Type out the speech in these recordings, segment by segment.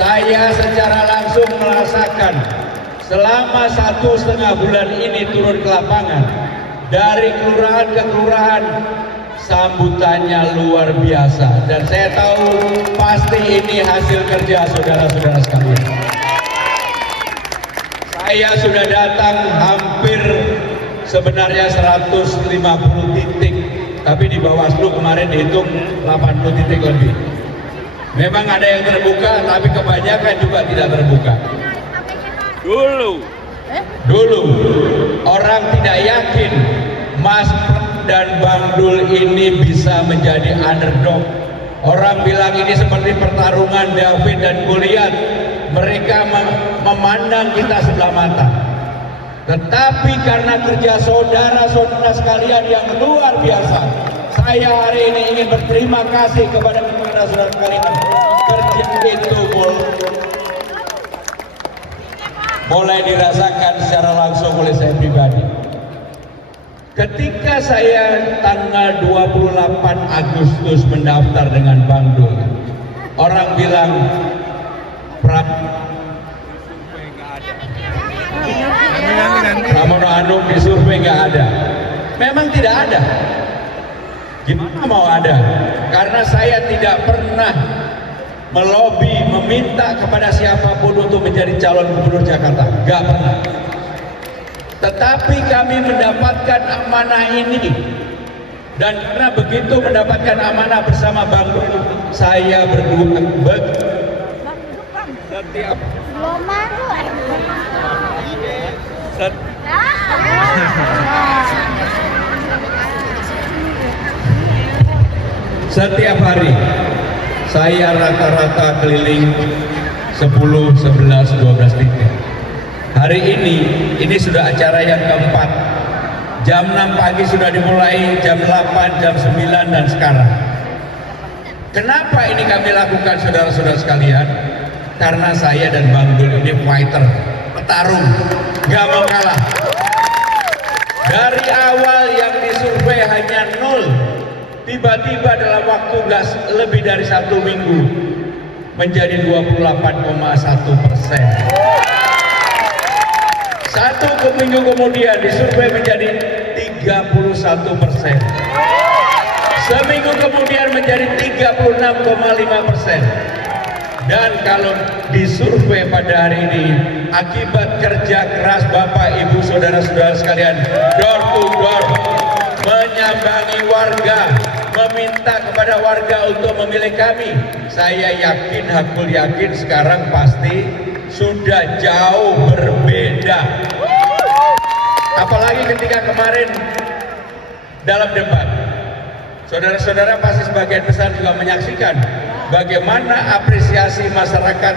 Saya secara langsung merasakan selama 1,5 bulan ini turun ke lapangan, dari kelurahan ke kelurahan, sambutannya luar biasa. Dan saya tahu pasti ini hasil kerja saudara-saudara sekalian. Saya sudah datang hampir sebenarnya 150 titik, tapi di Bawaslu kemarin dihitung 80 titik lebih. Memang ada yang terbuka, tapi kebanyakan juga tidak terbuka. Dulu orang tidak yakin Mas dan Bang Dul ini bisa menjadi underdog. Orang bilang ini seperti pertarungan David dan Goliat. Mereka memandang kita sebelah mata. Tetapi karena kerja saudara-saudara sekalian yang luar biasa, saya hari ini ingin berterima kasih kepada saudara sekalian. Kerja itu mulai dirasakan secara langsung oleh saya pribadi. Ketika saya tanggal 28 Agustus mendaftar dengan Bang Dul, orang bilang Pramono Anung di survei nggak ada. Memang tidak ada. Gimana mau ada? Karena saya tidak pernah melobi, meminta kepada siapapun untuk menjadi calon gubernur Jakarta. Nggak pernah. Tetapi kami mendapatkan amanah ini. Dan karena begitu mendapatkan amanah bersama Bang Dul, saya berdua setiap hari saya rata-rata keliling 10, 11, 12 titik. Hari ini sudah acara yang keempat. Jam 6 pagi sudah dimulai, jam 8, jam 9, dan sekarang. Kenapa ini kami lakukan saudara-saudara sekalian? Karena saya dan Bang Dul ini fighter, petarung, gak mau kalah. Dari awal yang disurvei hanya 0, tiba-tiba dalam waktu gak lebih dari 1 minggu menjadi 28,1%. 1 minggu kemudian disurvei menjadi 31%. Seminggu kemudian menjadi 36,5%. Dan kalau disurvei pada hari ini, akibat kerja keras Bapak, Ibu, Saudara-saudara sekalian, door to door, menyambangi warga, meminta kepada warga untuk memilih kami, saya yakin, hakul yakin sekarang pasti sudah jauh berbeda. Apalagi ketika kemarin dalam debat, saudara-saudara pasti sebagian besar juga menyaksikan bagaimana apresiasi masyarakat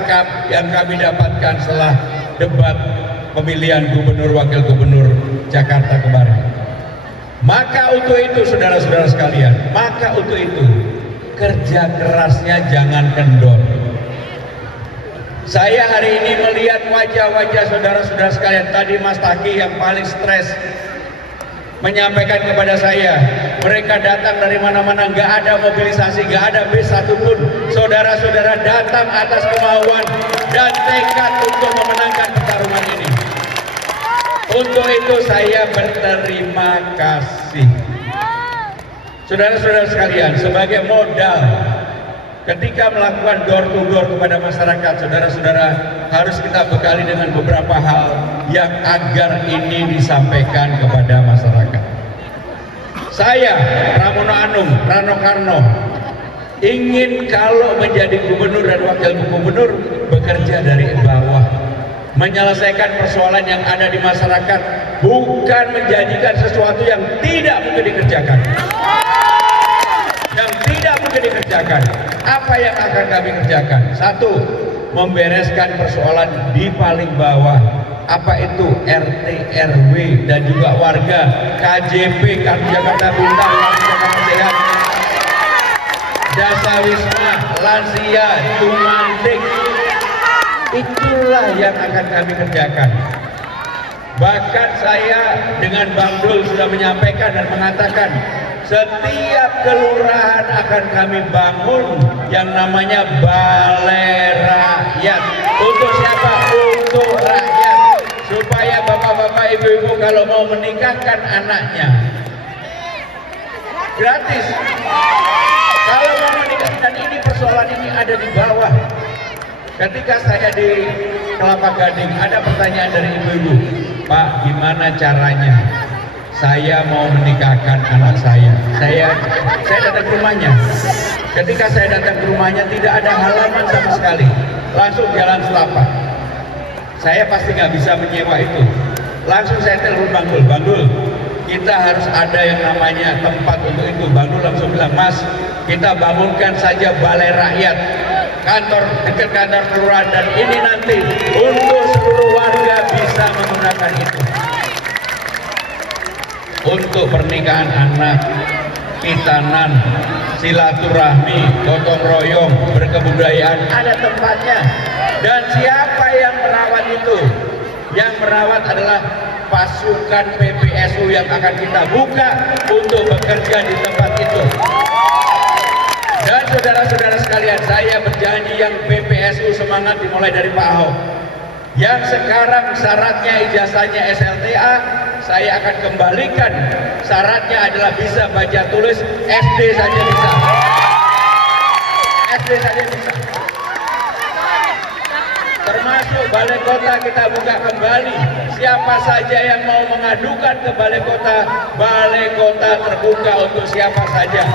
yang kami dapatkan setelah debat pemilihan gubernur wakil gubernur Jakarta kemarin. Maka untuk itu saudara-saudara sekalian, maka untuk itu kerja kerasnya jangan kendor. Saya hari ini melihat wajah-wajah saudara-saudara sekalian. Tadi Mas Taki yang paling stres menyampaikan kepada saya, mereka datang dari mana-mana, nggak ada mobilisasi, nggak ada bis satupun. Saudara-saudara datang atas kemauan dan tekad untuk memenangkan pertarungan ini. Untuk itu saya berterima kasih. Saudara-saudara sekalian, sebagai modal ketika melakukan door to door kepada masyarakat, saudara-saudara harus kita bekali dengan beberapa hal yang agar ini disampaikan kepada masyarakat. Saya, Pramono Anung, Rano Karno, ingin kalau menjadi gubernur dan wakil gubernur bekerja dari bawah, menyelesaikan persoalan yang ada di masyarakat, bukan menjanjikan sesuatu yang tidak mungkin dikerjakan. Yang tidak mungkin dikerjakan. Apa yang akan kami kerjakan? 1, membereskan persoalan di paling bawah. Apa itu? RT, RW, dan juga warga, KJP, Kartu Jakarta Pintar, Kartu Jakarta Sehat, Dasar Wisma, lansia, Tumantik. Itulah yang akan kami kerjakan. Bahkan saya dengan Bang Dul sudah menyampaikan dan mengatakan, setiap kelurahan akan kami bangun yang namanya balai rakyat. Untuk siapa? Untuk rakyat. Supaya bapak-bapak, ibu-ibu kalau mau menikahkan anaknya gratis. Kalau mau menikahkan, ini persoalan ini ada di bawah. Ketika saya di Kelapa Gading, ada pertanyaan dari ibu-ibu, Pak, gimana caranya? Saya mau menikahkan anak saya. Saya datang ke rumahnya. Ketika saya datang ke rumahnya, tidak ada halaman sama sekali, langsung jalan selapak. Saya pasti nggak bisa menyewa itu. Langsung saya telepon Bang Dul, Bang Dul, kita harus ada yang namanya tempat untuk itu. Bang Dul langsung bilang, Mas, kita bangunkan saja balai rakyat, kantor dekat kantor kelurahan, dan ini nanti untuk seluruh warga bisa menggunakan itu. Untuk pernikahan anak, khitanan, silaturahmi, gotong royong, berkebudayaan, ada tempatnya. Dan siapa yang merawat itu? Yang merawat adalah pasukan PPSU yang akan kita buka untuk bekerja di tempat itu. Dan saudara-saudara sekalian, saya berjanji yang PPSU semangat dimulai dari Pak Ahok. Yang sekarang syaratnya ijazahnya SLTA, saya akan kembalikan. Syaratnya adalah bisa baca tulis, SD saja bisa. SD saja bisa. Termasuk balai kota kita buka kembali. Siapa saja yang mau mengadukan ke balai kota terbuka untuk siapa saja.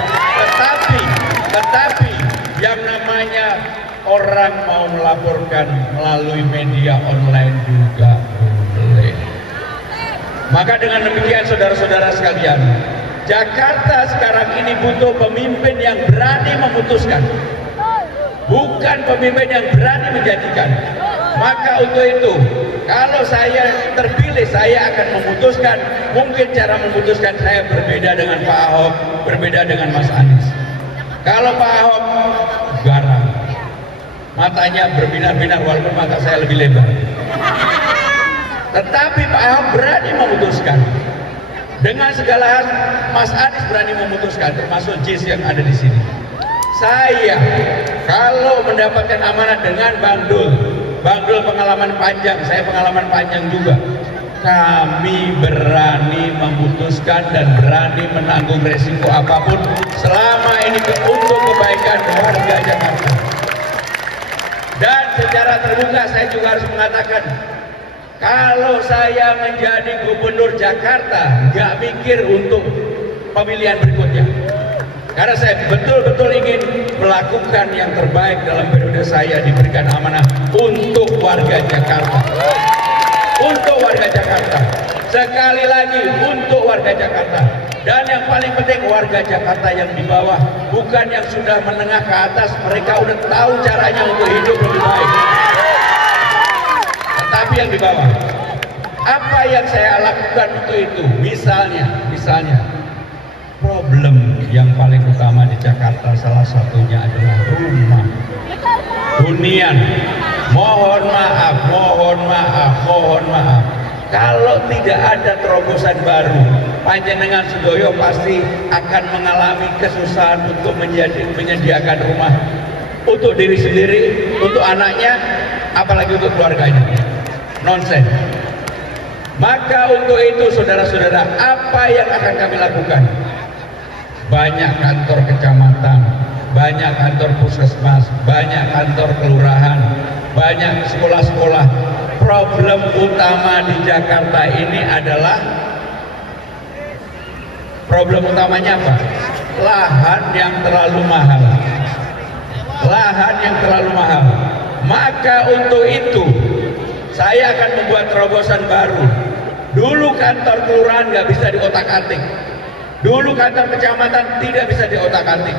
Tetapi yang namanya orang mau melaporkan melalui media online juga boleh. Maka dengan demikian saudara-saudara sekalian, Jakarta sekarang ini butuh pemimpin yang berani memutuskan, bukan pemimpin yang berani menjanjikan. Maka untuk itu, kalau saya terpilih, saya akan memutuskan. Mungkin cara memutuskan saya berbeda dengan Pak Ahok, berbeda dengan Mas Anies. Kalau Pak Ahok garang, matanya berbinar-binar, walaupun mata saya lebih lebar. Tetapi Pak Ahok berani memutuskan. Dengan segala hal, Mas Anies berani memutuskan, termasuk JIS yang ada di sini. Saya kalau mendapatkan amanah dengan Bang Dul pengalaman panjang, saya pengalaman panjang juga. Kami berani memutuskan dan berani menanggung resiko apapun selama ini untuk kebaikan warga Jakarta. Dan secara terbuka saya juga harus mengatakan, kalau saya menjadi gubernur Jakarta, nggak mikir untuk pemilihan berikutnya. Karena saya betul-betul ingin melakukan yang terbaik dalam periode saya diberikan amanah untuk warga Jakarta. Untuk warga Jakarta. Sekali lagi, untuk warga Jakarta. Dan yang paling penting, warga Jakarta yang di bawah, bukan yang sudah menengah ke atas. Mereka udah tahu caranya untuk hidup lebih baik. Tetapi yang di bawah, apa yang saya lakukan untuk itu? Misalnya, problem yang paling utama di Jakarta salah satunya adalah rumah, hunian. Mohon maaf. Kalau tidak ada terobosan baru, panjenengan sedoyo pasti akan mengalami kesusahan untuk menyediakan rumah untuk diri sendiri, untuk anaknya, apalagi untuk keluarganya. Nonsen. Maka untuk itu saudara-saudara, apa yang akan kami lakukan? Banyak kantor kecamatan, banyak kantor puskesmas, banyak kantor kelurahan, banyak sekolah-sekolah. Problem utama di Jakarta ini adalah, problem utamanya apa? Lahan yang terlalu mahal. Maka untuk itu saya akan membuat terobosan baru. Dulu kantor kelurahan nggak bisa diotak-atik. Dulu kantor kecamatan tidak bisa diotak-atik.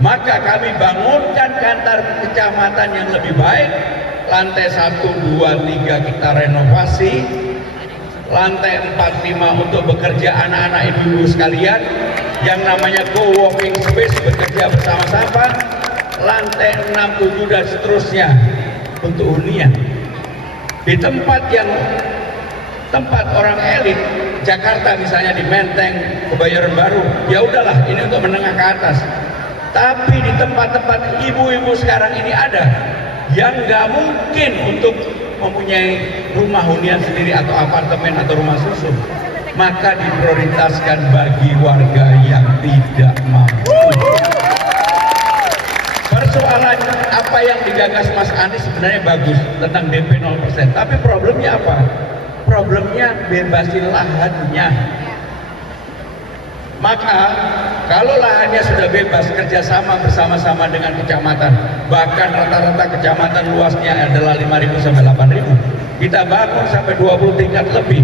Maka kami bangunkan kantor kecamatan yang lebih baik. Lantai 1, 2, 3 kita renovasi. Lantai 4, 5 untuk bekerja anak-anak ibu-ibu sekalian. Yang namanya co-working space, bekerja bersama-sama. Lantai 6, 7 dan seterusnya untuk hunian. Di tempat orang elit, Jakarta misalnya di Menteng, Kebayoran Baru, ya udahlah ini untuk menengah ke atas. Tapi di tempat-tempat ibu-ibu sekarang ini ada yang nggak mungkin untuk mempunyai rumah hunian sendiri atau apartemen atau rumah susun, maka diprioritaskan bagi warga yang tidak mampu. Persoalan apa yang digagas Mas Anies sebenarnya bagus tentang DP 0%, tapi problemnya apa? Problemnya bebasin lahannya. Maka kalau lahannya sudah bebas, kerjasama bersama-sama dengan kecamatan, bahkan rata-rata kecamatan luasnya adalah 5.000 sampai 8.000, kita bangun sampai 20 tingkat lebih,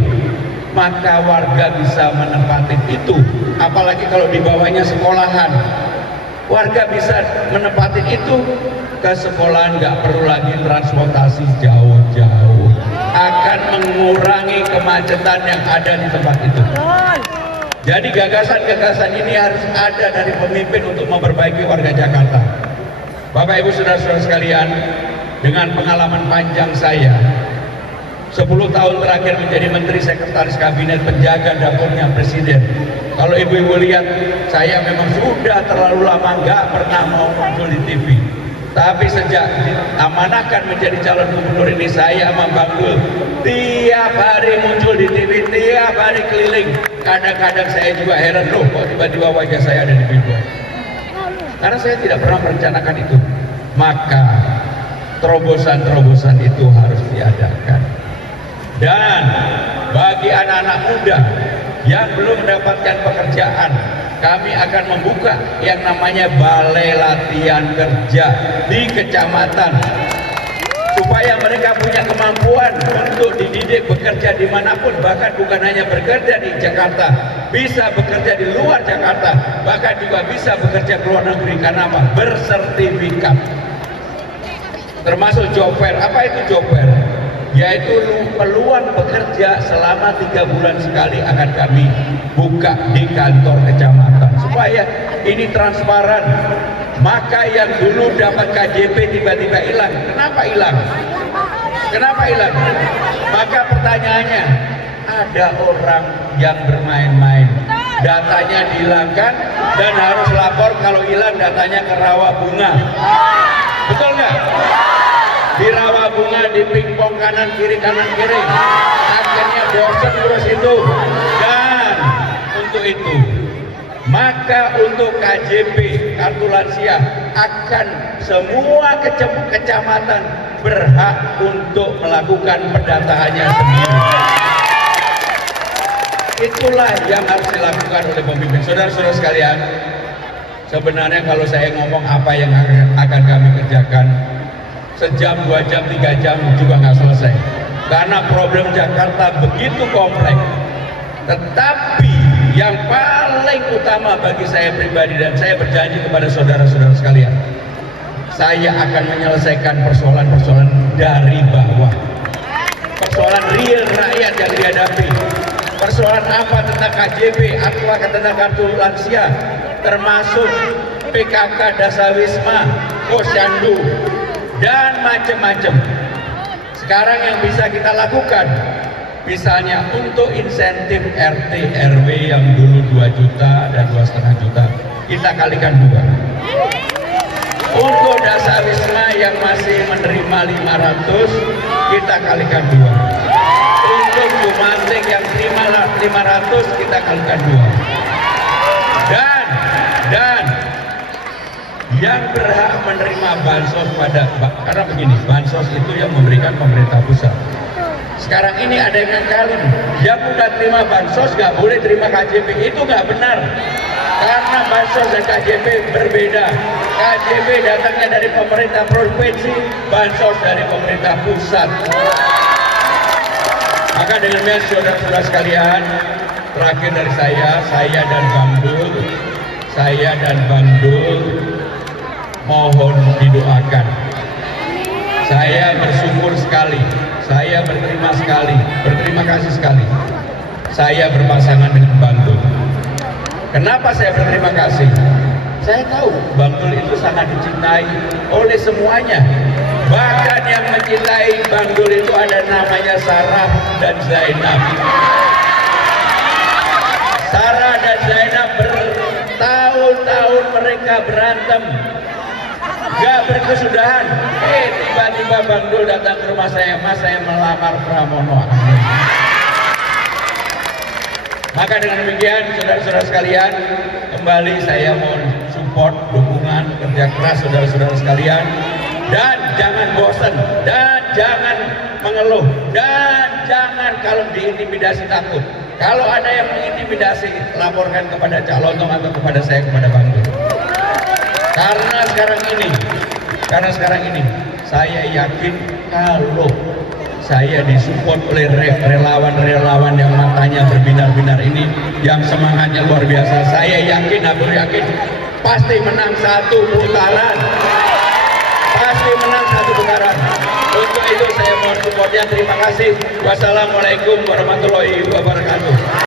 maka warga bisa menempati itu. Apalagi kalau di bawahnya sekolahan, warga bisa menempati itu. Ke sekolahan nggak perlu lagi transportasi jauh-jauh, akan mengurangi kemacetan yang ada di tempat itu. Jadi gagasan-gagasan ini harus ada dari pemimpin untuk memperbaiki warga Jakarta. Bapak Ibu Saudara-saudara sekalian, dengan pengalaman panjang saya 10 tahun terakhir menjadi Menteri Sekretaris Kabinet penjaga dapurnya Presiden. Kalau ibu-ibu lihat, saya memang sudah terlalu lama nggak pernah mau muncul di TV. Tapi sejak diamanahkan menjadi calon gubernur ini, saya sama Bang Dul tiap hari muncul di TV, tiap hari keliling. Kadang-kadang saya juga heran, loh kok tiba-tiba wajah saya ada di billboard. Karena saya tidak pernah merencanakan itu. Maka terobosan-terobosan itu harus diadakan. Dan bagi anak-anak muda yang belum mendapatkan pekerjaan, kami akan membuka yang namanya balai latihan kerja di kecamatan, supaya mereka punya kemampuan untuk dididik bekerja dimanapun, bahkan bukan hanya bekerja di Jakarta, bisa bekerja di luar Jakarta, bahkan juga bisa bekerja ke luar negeri. Karena apa? Bersertifikat, termasuk job fair. Apa itu job fair? Yaitu peluang bekerja selama 3 bulan sekali akan kami buka di kantor kecamatan, supaya ini transparan. Maka yang dulu dapat KJP tiba-tiba hilang. Kenapa hilang? Kenapa hilang? Maka pertanyaannya, ada orang yang bermain-main, datanya dihilangkan dan harus lapor kalau hilang datanya ke rawa bunga. Betul nggak? Di rawa bunga, di pingpong kanan kiri, akhirnya bosan terus itu. Dan untuk itu, maka untuk KJP, kartu lansia, akan semua kecamatan berhak untuk melakukan pendataannya sendiri. Itulah yang harus dilakukan oleh pemimpin. Saudara-saudara sekalian, sebenarnya kalau saya ngomong apa yang akan kami kerjakan, sejam, 2 jam, 3 jam juga nggak selesai. Karena problem Jakarta begitu kompleks. Tetapi yang paling utama bagi saya pribadi, dan saya berjanji kepada saudara-saudara sekalian, saya akan menyelesaikan persoalan-persoalan dari bawah. Persoalan real rakyat yang dihadapi. Persoalan apa tentang KJP, apa tentang kartu lansia, termasuk PKK Dasawisma, Posyandu, dan macam-macam. Sekarang yang bisa kita lakukan, misalnya untuk insentif RT RW yang dulu 2 juta dan 2,5 juta, kita kalikan 2. Untuk Dasawisma yang masih menerima 500, kita kalikan 2. Untuk Jumantik yang terima 500, kita kalikan 2. Dan yang berhak menerima bansos karena begini, bansos itu yang memberikan pemerintah pusat. Sekarang ini ada yang kali, yang udah terima bansos nggak boleh terima KJP. Itu nggak benar, karena bansos dan KJP berbeda. KJP datangnya dari pemerintah provinsi, bansos dari pemerintah pusat. Maka dengan demikian saudara-saudara sekalian, terakhir dari saya dan Bang Dul mohon didoakan. Saya bersyukur sekali, saya berterima kasih sekali, saya berpasangan dengan Bang Dul. Kenapa saya berterima kasih? Saya tahu Bang Dul itu sangat dicintai oleh semuanya. Bahkan yang mencintai Bang Dul itu ada namanya Sarah dan Zainab. Sarah dan Zainab bertahun-tahun mereka berantem, gak berkesudahan. Tiba-tiba Bang Dul datang ke rumah saya, Mas, saya melamar Pramono. Maka dengan demikian, saudara-saudara sekalian, kembali saya mohon support, dukungan, kerja keras saudara-saudara sekalian, dan jangan bosan, dan jangan mengeluh, dan jangan kalau diintimidasi takut. Kalau ada yang mengintimidasi, laporkan kepada Cak Lontong atau kepada saya, kepada Bang Dul. Karena sekarang ini, saya yakin kalau saya disupport oleh relawan-relawan yang matanya berbinar-binar ini, yang semangatnya luar biasa, saya yakin, aku yakin pasti menang satu putaran. Pasti menang satu putaran. Untuk itu saya mohon supportnya. Terima kasih. Wassalamualaikum warahmatullahi wabarakatuh.